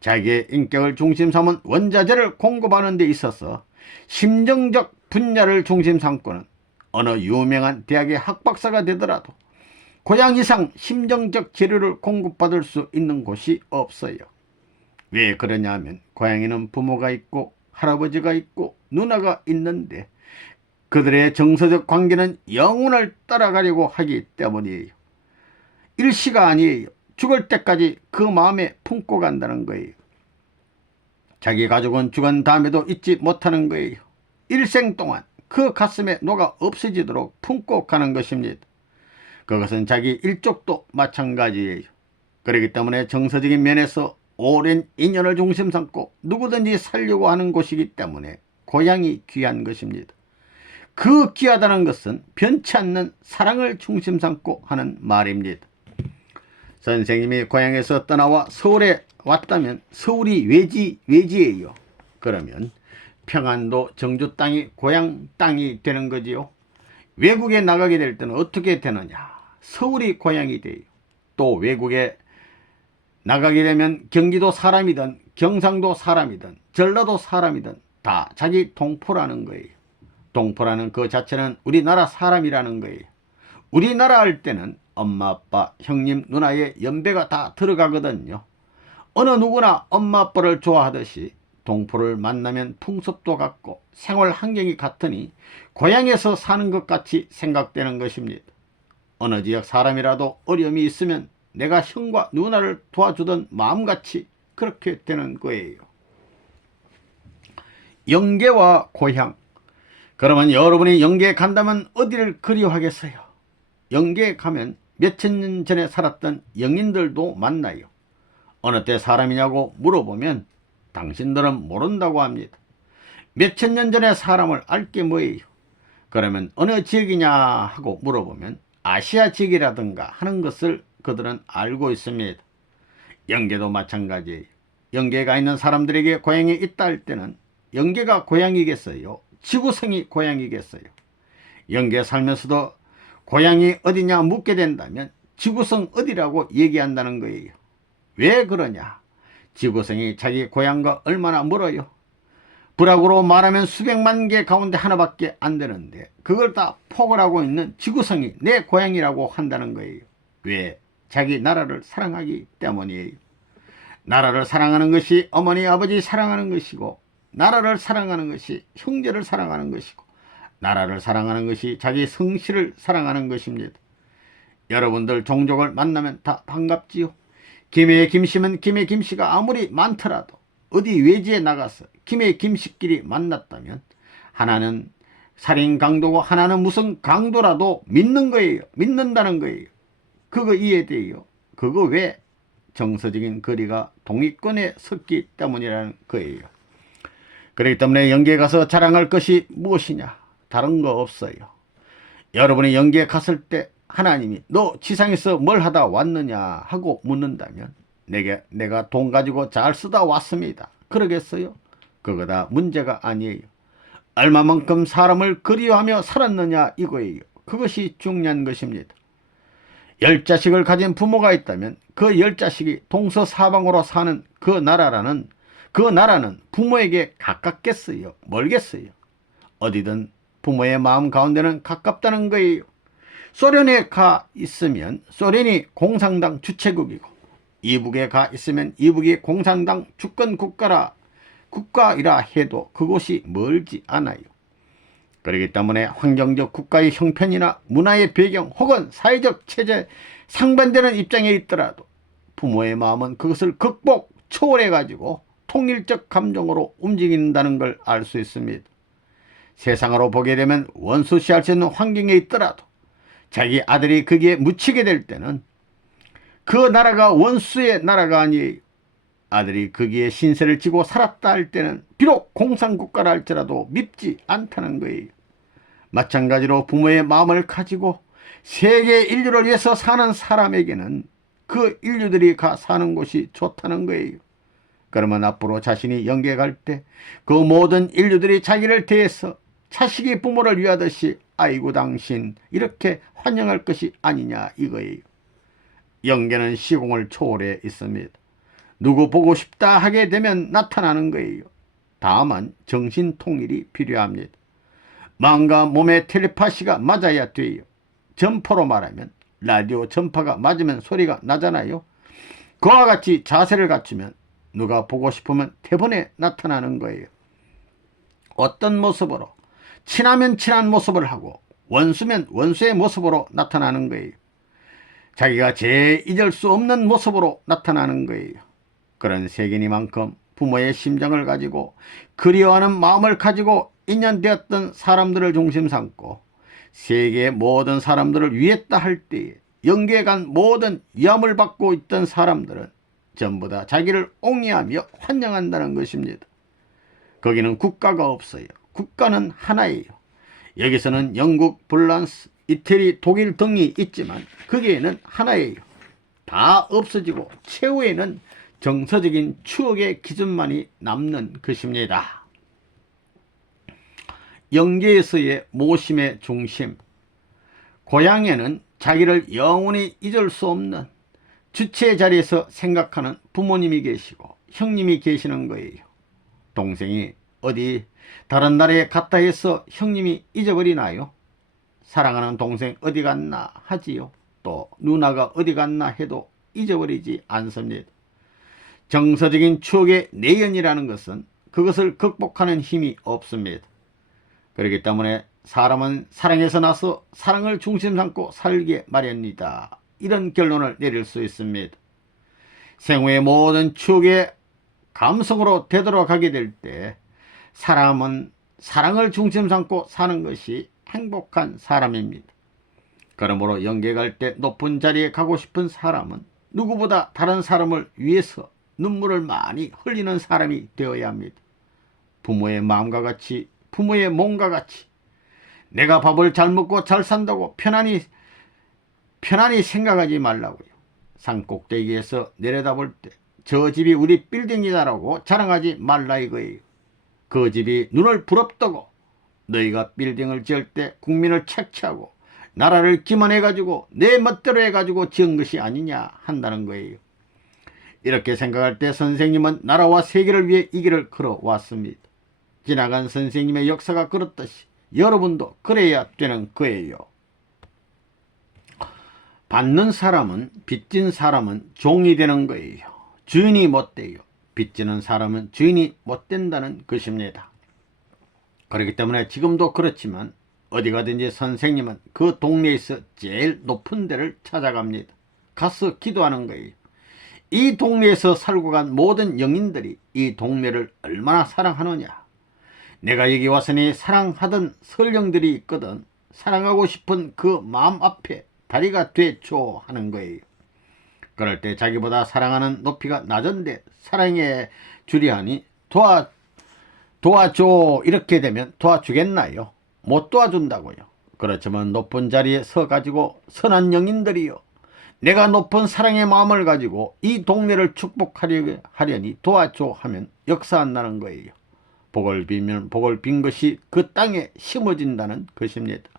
자기의 인격을 중심 삼은 원자재를 공급하는 데 있어서 심정적 분야를 중심 삼고는 어느 유명한 대학의 학박사가 되더라도 고향 이상 심정적 재료를 공급받을 수 있는 곳이 없어요. 왜 그러냐 하면 고향에는 부모가 있고 할아버지가 있고 누나가 있는데 그들의 정서적 관계는 영혼을 따라가려고 하기 때문이에요. 일시가 아니에요. 죽을 때까지 그 마음에 품고 간다는 거예요. 자기 가족은 죽은 다음에도 잊지 못하는 거예요. 일생 동안 그 가슴에 녹아 없어지도록 품고 가는 것입니다. 그것은 자기 일족도 마찬가지예요. 그렇기 때문에 정서적인 면에서 오랜 인연을 중심 삼고 누구든지 살려고 하는 곳이기 때문에 고향이 귀한 것입니다. 그 귀하다는 것은 변치 않는 사랑을 중심 삼고 하는 말입니다. 선생님이 고향에서 떠나와 서울에 왔다면 서울이 외지예요. 그러면 평안도 정주 땅이 고향 땅이 되는 거지요. 외국에 나가게 될 때는 어떻게 되느냐? 서울이 고향이 돼요. 또 외국에 나가게 되면 경기도 사람이든 경상도 사람이든 전라도 사람이든 다 자기 동포라는 거예요. 동포라는 그 자체는 우리나라 사람이라는 거예요. 우리나라 할 때는 엄마, 아빠, 형님, 누나의 연배가 다 들어가거든요. 어느 누구나 엄마, 아빠를 좋아하듯이 동포를 만나면 풍습도 같고 생활 환경이 같으니 고향에서 사는 것 같이 생각되는 것입니다. 어느 지역 사람이라도 어려움이 있으면 내가 형과 누나를 도와주던 마음같이 그렇게 되는 거예요. 영계와 고향. 그러면 여러분이 영계에 간다면 어디를 그리워하겠어요? 영계에 가면 몇천 년 전에 살았던 영인들도 만나요. 어느 때 사람이냐고 물어보면 당신들은 모른다고 합니다. 몇천 년 전의 사람을 알 게 뭐예요? 그러면 어느 지역이냐 하고 물어보면 아시아 지역이라든가 하는 것을 그들은 알고 있습니다. 영계도 마찬가지예요. 영계가 있는 사람들에게 고향이 있다 할 때는 영계가 고향이겠어요? 지구성이 고향이겠어요? 영계에 살면서도 고향이 어디냐 묻게 된다면 지구성 어디라고 얘기한다는 거예요. 왜 그러냐? 지구성이 자기 고향과 얼마나 멀어요? 불악으로 말하면 수백만 개 가운데 하나밖에 안 되는데 그걸 다 폭을 하고 있는 지구성이 내 고향이라고 한다는 거예요. 왜? 자기 나라를 사랑하기 때문이에요. 나라를 사랑하는 것이 어머니 아버지 사랑하는 것이고, 나라를 사랑하는 것이 형제를 사랑하는 것이고, 나라를 사랑하는 것이 자기 성실을 사랑하는 것입니다. 여러분들 종족을 만나면 다 반갑지요. 김해 김씨면 김해 김씨가 아무리 많더라도 어디 외지에 나가서 김해 김씨끼리 만났다면 하나는 살인 강도고 하나는 무슨 강도라도 믿는 거예요. 믿는다는 거예요. 그거 이해돼요. 그거 왜? 정서적인 거리가 동의권에 섰기 때문이라는 거예요. 그렇기 때문에 영계에 가서 자랑할 것이 무엇이냐? 다른 거 없어요. 여러분이 영계에 갔을 때 하나님이 너 지상에서 뭘 하다 왔느냐 하고 묻는다면 내가 돈 가지고 잘 쓰다 왔습니다. 그러겠어요? 그거 다 문제가 아니에요. 얼마만큼 사람을 그리워하며 살았느냐 이거예요. 그것이 중요한 것입니다. 10자식을 가진 부모가 있다면 그 10자식이 동서사방으로 사는 그 나라는 부모에게 가깝겠어요? 멀겠어요? 어디든 부모의 마음 가운데는 가깝다는 거예요. 소련에 가 있으면 소련이 공산당 주체국이고, 이북에 가 있으면 이북이 공산당 주권 국가이라 해도 그곳이 멀지 않아요. 그렇기 때문에 환경적 국가의 형편이나 문화의 배경 혹은 사회적 체제 상반되는 입장에 있더라도 부모의 마음은 그것을 초월해 가지고 통일적 감정으로 움직인다는 걸 알 수 있습니다. 세상으로 보게 되면 원수시할 수 있는 환경에 있더라도 자기 아들이 거기에 묻히게 될 때는 그 나라가 원수의 나라가 아니에요. 아들이 거기에 신세를 지고 살았다 할 때는 비록 공산국가라 할지라도 밉지 않다는 거예요. 마찬가지로 부모의 마음을 가지고 세계 인류를 위해서 사는 사람에게는 그 인류들이 가 사는 곳이 좋다는 거예요. 그러면 앞으로 자신이 영계에 갈 때 그 모든 인류들이 자기를 대해서 자식이 부모를 위하듯이 아이고 당신 이렇게 환영할 것이 아니냐 이거예요. 영계는 시공을 초월해 있습니다. 누구 보고 싶다 하게 되면 나타나는 거예요. 다만 정신통일이 필요합니다. 마음과 몸의 텔레파시가 맞아야 돼요. 전파로 말하면 라디오 전파가 맞으면 소리가 나잖아요. 그와 같이 자세를 갖추면 누가 보고 싶으면 대번에 나타나는 거예요. 어떤 모습으로? 친하면 친한 모습을 하고 원수면 원수의 모습으로 나타나는 거예요. 자기가 제일 잊을 수 없는 모습으로 나타나는 거예요. 그런 세계니만큼 부모의 심정을 가지고 그리워하는 마음을 가지고 인연되었던 사람들을 중심 삼고 세계의 모든 사람들을 위했다 할 때에 영계에 간 모든 위함을 받고 있던 사람들은 전부 다 자기를 옹이하며 환영한다는 것입니다. 거기는 국가가 없어요. 국가는 하나예요. 여기서는 영국, 프랑스, 이태리, 독일 등이 있지만 거기에는 하나예요. 다 없어지고 최후에는 정서적인 추억의 기준만이 남는 것입니다. 영계에서의 모심의 중심, 고향에는 자기를 영원히 잊을 수 없는 주체 자리에서 생각하는 부모님이 계시고 형님이 계시는 거예요. 동생이 어디 다른 나라에 갔다 해서 형님이 잊어버리나요? 사랑하는 동생 어디 갔나 하지요. 또 누나가 어디 갔나 해도 잊어버리지 않습니다. 정서적인 추억의 내연이라는 것은 그것을 극복하는 힘이 없습니다. 그렇기 때문에 사람은 사랑에서 나서 사랑을 중심 삼고 살게 마련이다. 이런 결론을 내릴 수 있습니다. 생후의 모든 추억의 감성으로 되돌아가게 될 때 사람은 사랑을 중심 삼고 사는 것이 행복한 사람입니다. 그러므로 영계 갈 때 높은 자리에 가고 싶은 사람은 누구보다 다른 사람을 위해서 눈물을 많이 흘리는 사람이 되어야 합니다. 부모의 마음과 같이, 부모의 몸과 같이 내가 밥을 잘 먹고 잘 산다고 편안히 생각하지 말라고요. 산 꼭대기에서 내려다볼 때 저 집이 우리 빌딩이다라고 자랑하지 말라 이거예요. 그 집이 눈을 부럽다고 너희가 빌딩을 지을 때 국민을 착취하고 나라를 기만해가지고 내 멋대로 해가지고 지은 것이 아니냐 한다는 거예요. 이렇게 생각할 때 선생님은 나라와 세계를 위해 이 길을 걸어왔습니다. 지나간 선생님의 역사가 그렇듯이 여러분도 그래야 되는 거예요. 받는 사람은, 빚진 사람은 종이 되는 거예요. 주인이 못 돼요. 빚지는 사람은 주인이 못 된다는 것입니다. 그렇기 때문에 지금도 그렇지만 어디 가든지 선생님은 그 동네에서 제일 높은 데를 찾아갑니다. 가서 기도하는 거예요. 이 동네에서 살고 간 모든 영인들이 이 동네를 얼마나 사랑하느냐. 내가 여기 왔으니 사랑하던 설령들이 있거든. 사랑하고 싶은 그 마음 앞에 다리가 되줘 하는 거예요. 그럴 때 자기보다 사랑하는 높이가 낮은데 사랑해 주리하니 도와줘 이렇게 되면 도와주겠나요? 못 도와준다고요. 그렇지만 높은 자리에 서 가지고 선한 영인들이요, 내가 높은 사랑의 마음을 가지고 이 동네를 축복하려니 도와줘 하면 역사한다는 거예요. 복을 빌면 복을 빈 것이 그 땅에 심어진다는 것입니다.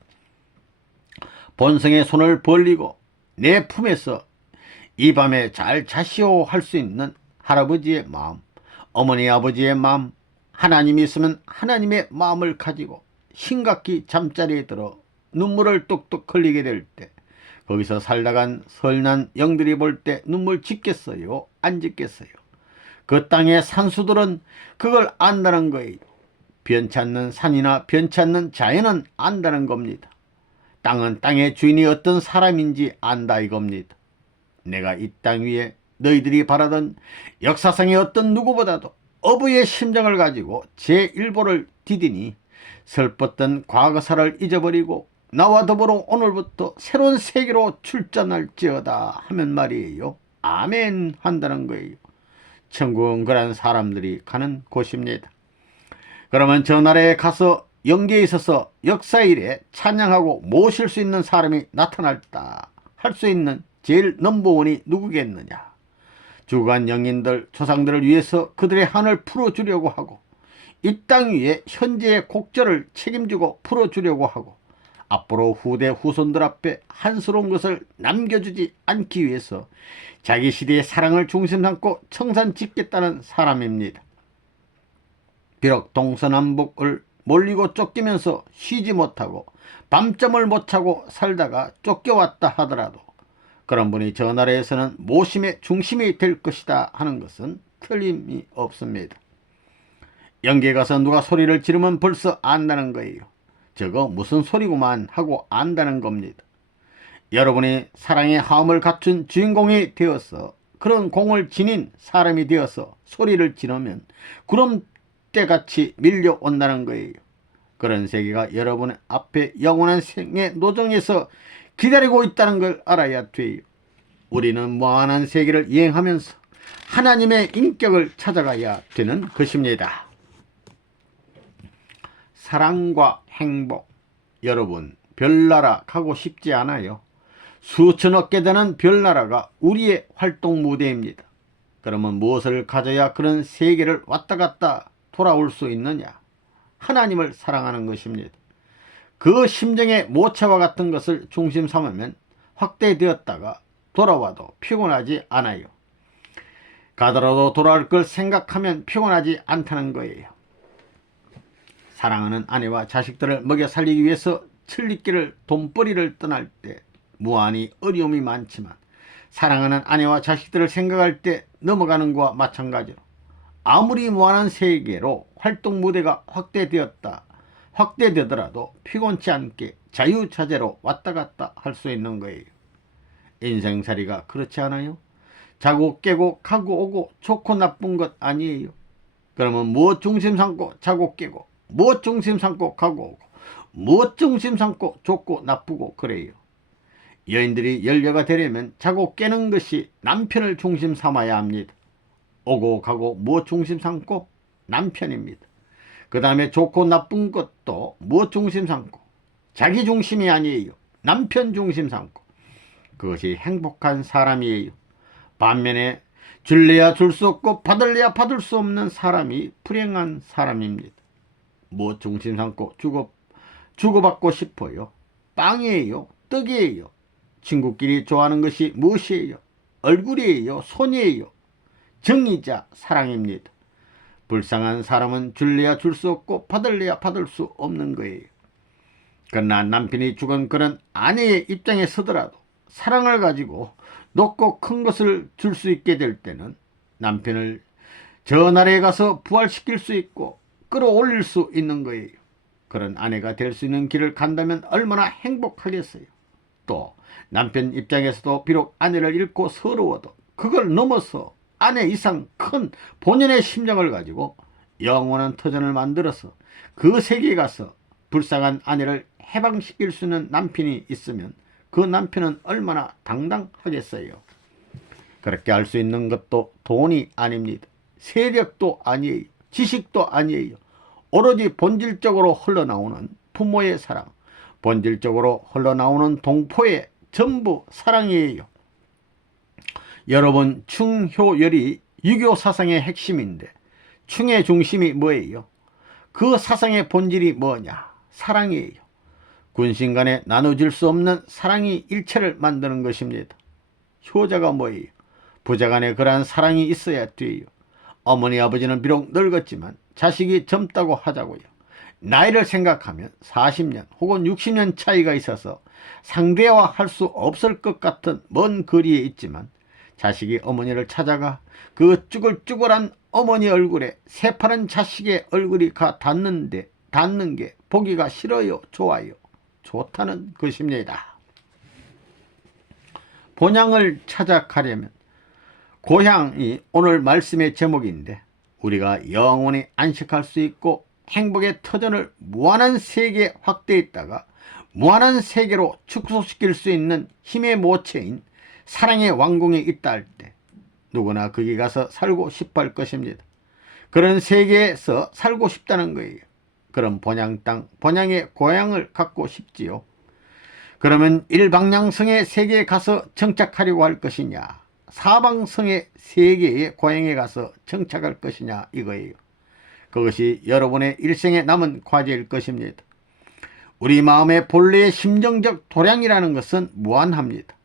본성의 손을 벌리고 내 품에서 이 밤에 잘 자시오 할 수 있는 할아버지의 마음, 어머니 아버지의 마음, 하나님이 있으면 하나님의 마음을 가지고 심각히 잠자리에 들어 눈물을 뚝뚝 흘리게 될 때 거기서 살다간 선한 영들이 볼 때 눈물 짓겠어요? 안 짓겠어요? 그 땅의 산수들은 그걸 안다는 거예요. 변치 않는 산이나 변치 않는 자연은 안다는 겁니다. 땅은 땅의 주인이 어떤 사람인지 안다 이겁니다. 내가 이 땅 위에 너희들이 바라던 역사상의 어떤 누구보다도 어부의 심정을 가지고 제1보를 디디니 슬펐던 과거사를 잊어버리고 나와 더불어 오늘부터 새로운 세계로 출전할지어다 하면 말이에요. 아멘 한다는 거예요. 천국은 그런 사람들이 가는 곳입니다. 그러면 저 나라에 가서 영계에 있어서 역사일에 찬양하고 모실 수 있는 사람이 나타날다 할 수 있는 제일 넘버원이 누구겠느냐. 주간 영인들 조상들을 위해서 그들의 한을 풀어주려고 하고 이 땅 위에 현재의 곡절을 책임지고 풀어주려고 하고 앞으로 후대 후손들 앞에 한스러운 것을 남겨주지 않기 위해서 자기 시대의 사랑을 중심 삼고 청산 짓겠다는 사람입니다. 비록 동서남북을 몰리고 쫓기면서 쉬지 못하고 밤잠을 못 자고 살다가 쫓겨왔다 하더라도 그런 분이 저 나라에서는 모심의 중심이 될 것이다 하는 것은 틀림이 없습니다. 영계에 가서 누가 소리를 지르면 벌써 안다는 거예요. 저거 무슨 소리구만 하고 안다는 겁니다. 여러분이 사랑의 화음을 갖춘 주인공이 되어서 그런 공을 지닌 사람이 되어서 소리를 지르면 구름대같이 밀려온다는 거예요. 그런 세계가 여러분 앞에 영원한 생의 노정에서 기다리고 있다는 걸 알아야 돼요. 우리는 무한한 세계를 여행하면서 하나님의 인격을 찾아가야 되는 것입니다. 사랑과 행복, 여러분 별나라 가고 싶지 않아요? 수천억 개 되는 별나라가 우리의 활동 무대입니다. 그러면 무엇을 가져야 그런 세계를 왔다 갔다 돌아올 수 있느냐? 하나님을 사랑하는 것입니다. 그 심정의 모체와 같은 것을 중심 삼으면 확대되었다가 돌아와도 피곤하지 않아요. 가더라도 돌아올 걸 생각하면 피곤하지 않다는 거예요. 사랑하는 아내와 자식들을 먹여 살리기 위해서 천리길을 돈벌이를 떠날 때 무한히 어려움이 많지만 사랑하는 아내와 자식들을 생각할 때 넘어가는 것과 마찬가지로 아무리 무한한 세계로 활동 무대가 확대되더라도 피곤치 않게 자유자재로 왔다 갔다 할 수 있는 거예요. 인생살이가 그렇지 않아요? 자고 깨고 가고 오고 좋고 나쁜 것 아니에요. 그러면 무엇 중심 삼고 자고 깨고 무엇 중심 삼고 가고 오고 무엇 중심 삼고 좋고 나쁘고 그래요. 여인들이 연려가 되려면 자고 깨는 것이 남편을 중심 삼아야 합니다. 오고 가고 무엇 중심 삼고 남편입니다. 그 다음에 좋고 나쁜 것도 무엇 중심 삼고 자기 중심이 아니에요. 남편 중심 삼고 그것이 행복한 사람이에요. 반면에 줄래야 줄 수 없고 받을래야 받을 수 없는 사람이 불행한 사람입니다. 무엇 중심 삼고 주고받고 싶어요? 빵이에요? 떡이에요? 친구끼리 좋아하는 것이 무엇이에요? 얼굴이에요? 손이에요? 정이자 사랑입니다. 불쌍한 사람은 줄래야 줄 수 없고 받을래야 받을 수 없는 거예요. 그러나 남편이 죽은 그런 아내의 입장에 서더라도 사랑을 가지고 높고 큰 것을 줄 수 있게 될 때는 남편을 저 나라에 가서 부활시킬 수 있고 끌어올릴 수 있는 거예요. 그런 아내가 될 수 있는 길을 간다면 얼마나 행복하겠어요. 또 남편 입장에서도 비록 아내를 잃고 서러워도 그걸 넘어서 아내 이상 큰 본연의 심정을 가지고 영원한 터전을 만들어서 그 세계에 가서 불쌍한 아내를 해방시킬 수 있는 남편이 있으면 그 남편은 얼마나 당당하겠어요. 그렇게 할 수 있는 것도 돈이 아닙니다. 세력도 아니에요. 지식도 아니에요. 오로지 본질적으로 흘러나오는 부모의 사랑, 본질적으로 흘러나오는 동포의 전부 사랑이에요. 여러분, 충효열이 유교 사상의 핵심인데 충의 중심이 뭐예요? 그 사상의 본질이 뭐냐? 사랑이에요. 군신 간에 나눠질 수 없는 사랑이 일체를 만드는 것입니다. 효자가 뭐예요? 부자 간에 그러한 사랑이 있어야 돼요. 어머니 아버지는 비록 늙었지만 자식이 젊다고 하자고요. 나이를 생각하면 40년 혹은 60년 차이가 있어서 상대화할 수 없을 것 같은 먼 거리에 있지만 자식이 어머니를 찾아가 그 쭈글쭈글한 어머니 얼굴에 새파란 자식의 얼굴이 닿는 게 보기가 싫어요? 좋아요? 좋다는 것입니다. 본향을 찾아가려면 고향이 오늘 말씀의 제목인데 우리가 영원히 안식할 수 있고 행복의 터전을 무한한 세계에 확대했다가 무한한 세계로 축소시킬 수 있는 힘의 모체인 사랑의 왕궁에 있다 할 때 누구나 거기 가서 살고 싶어 할 것입니다. 그런 세계에서 살고 싶다는 거예요. 그런 본향 땅, 본향의 고향을 갖고 싶지요. 그러면 일방향성의 세계에 가서 정착하려고 할 것이냐, 사방성의 세계의 고향에 가서 정착할 것이냐 이거예요. 그것이 여러분의 일생에 남은 과제일 것입니다. 우리 마음의 본래의 심정적 도량이라는 것은 무한합니다.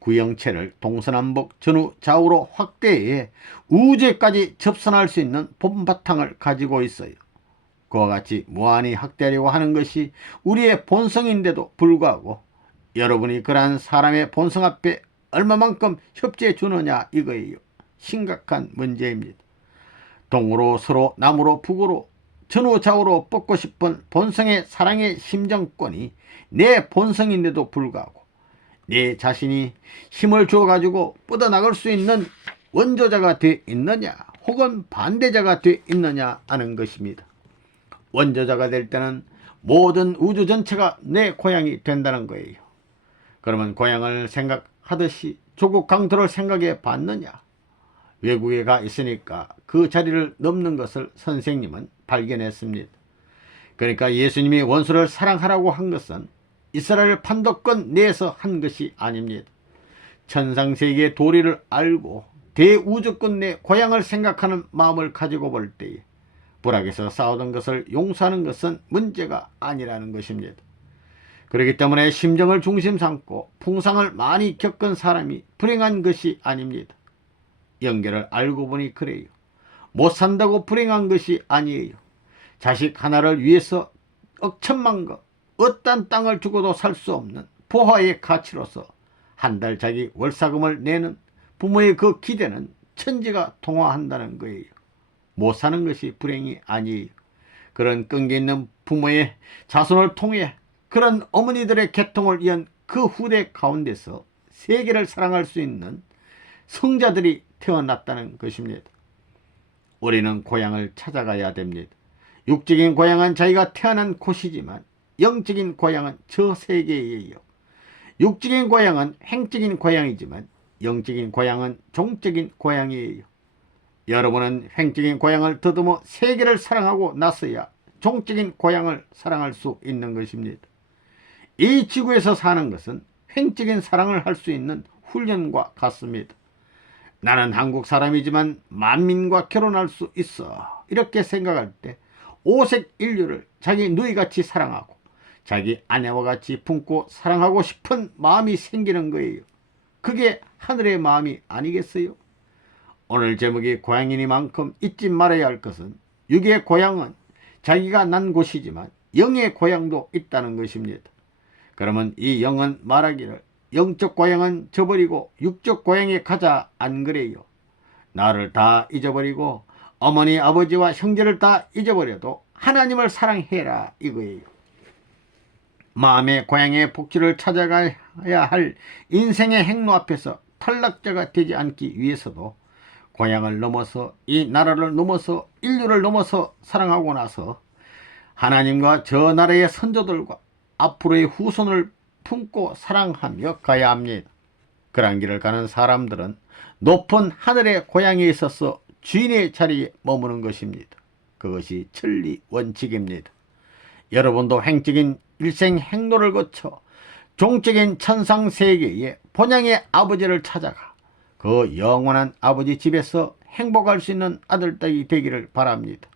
구형체를 동서남북 전후 좌우로 확대해 우주까지 접선할 수 있는 본바탕을 가지고 있어요. 그와 같이 무한히 확대하려고 하는 것이 우리의 본성인데도 불구하고 여러분이 그러한 사람의 본성 앞에 얼마만큼 협조해 주느냐 이거예요. 심각한 문제입니다. 동으로 서로 남으로 북으로 전후 좌우로 뻗고 싶은 본성의 사랑의 심정권이 내 본성인데도 불구하고 내 자신이 힘을 줘가지고 뻗어나갈 수 있는 원조자가 돼 있느냐 혹은 반대자가 돼 있느냐 하는 것입니다. 원조자가 될 때는 모든 우주 전체가 내 고향이 된다는 거예요. 그러면 고향을 생각하듯이 조국 강토를 생각해 봤느냐? 외국에 가 있으니까 그 자리를 넘는 것을 선생님은 발견했습니다. 그러니까 예수님이 원수를 사랑하라고 한 것은 이스라엘 판도권 내에서 한 것이 아닙니다. 천상세계의 도리를 알고 대우주권 내 고향을 생각하는 마음을 가지고 볼 때에 불악에서 싸우던 것을 용서하는 것은 문제가 아니라는 것입니다. 그렇기 때문에 심정을 중심 삼고 풍상을 많이 겪은 사람이 불행한 것이 아닙니다. 영계를 알고 보니 그래요. 못 산다고 불행한 것이 아니에요. 자식 하나를 위해서 억천만 거 어떤 땅을 주고도 살 수 없는 보화의 가치로서 한 달 자기 월사금을 내는 부모의 그 기대는 천지가 통화한다는 거예요. 못 사는 것이 불행이 아니에요. 그런 끈기 있는 부모의 자손을 통해 그런 어머니들의 계통을 이은 그 후대 가운데서 세계를 사랑할 수 있는 성자들이 태어났다는 것입니다. 우리는 고향을 찾아가야 됩니다. 육적인 고향은 자기가 태어난 곳이지만 영적인 고향은 저 세계예요. 육적인 고향은 행적인 고향이지만 영적인 고향은 종적인 고향이에요. 여러분은 행적인 고향을 더듬어 세계를 사랑하고 나서야 종적인 고향을 사랑할 수 있는 것입니다. 이 지구에서 사는 것은 행적인 사랑을 할 수 있는 훈련과 같습니다. 나는 한국 사람이지만 만민과 결혼할 수 있어. 이렇게 생각할 때 오색 인류를 자기 누이같이 사랑하고 자기 아내와 같이 품고 사랑하고 싶은 마음이 생기는 거예요. 그게 하늘의 마음이 아니겠어요? 오늘 제목이 고향이니만큼 잊지 말아야 할 것은 육의 고향은 자기가 난 곳이지만 영의 고향도 있다는 것입니다. 그러면 이 영은 말하기를 영적 고향은 저버리고 육적 고향에 가자 안 그래요? 나를 다 잊어버리고 어머니 아버지와 형제를 다 잊어버려도 하나님을 사랑해라 이거예요. 마음의 고향의 복지를 찾아가야 할 인생의 행로 앞에서 탈락자가 되지 않기 위해서도 고향을 넘어서 이 나라를 넘어서 인류를 넘어서 사랑하고 나서 하나님과 저 나라의 선조들과 앞으로의 후손을 품고 사랑하며 가야 합니다. 그런 길을 가는 사람들은 높은 하늘의 고향에 있어서 주인의 자리에 머무는 것입니다. 그것이 천리 원칙입니다. 여러분도 행적인 일생 행로를 거쳐 종적인 천상세계의 본향의 아버지를 찾아가 그 영원한 아버지 집에서 행복할 수 있는 아들딸이 되기를 바랍니다.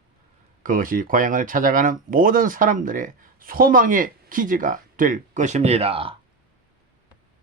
그것이 고향을 찾아가는 모든 사람들의 소망의 기지가 될 것입니다.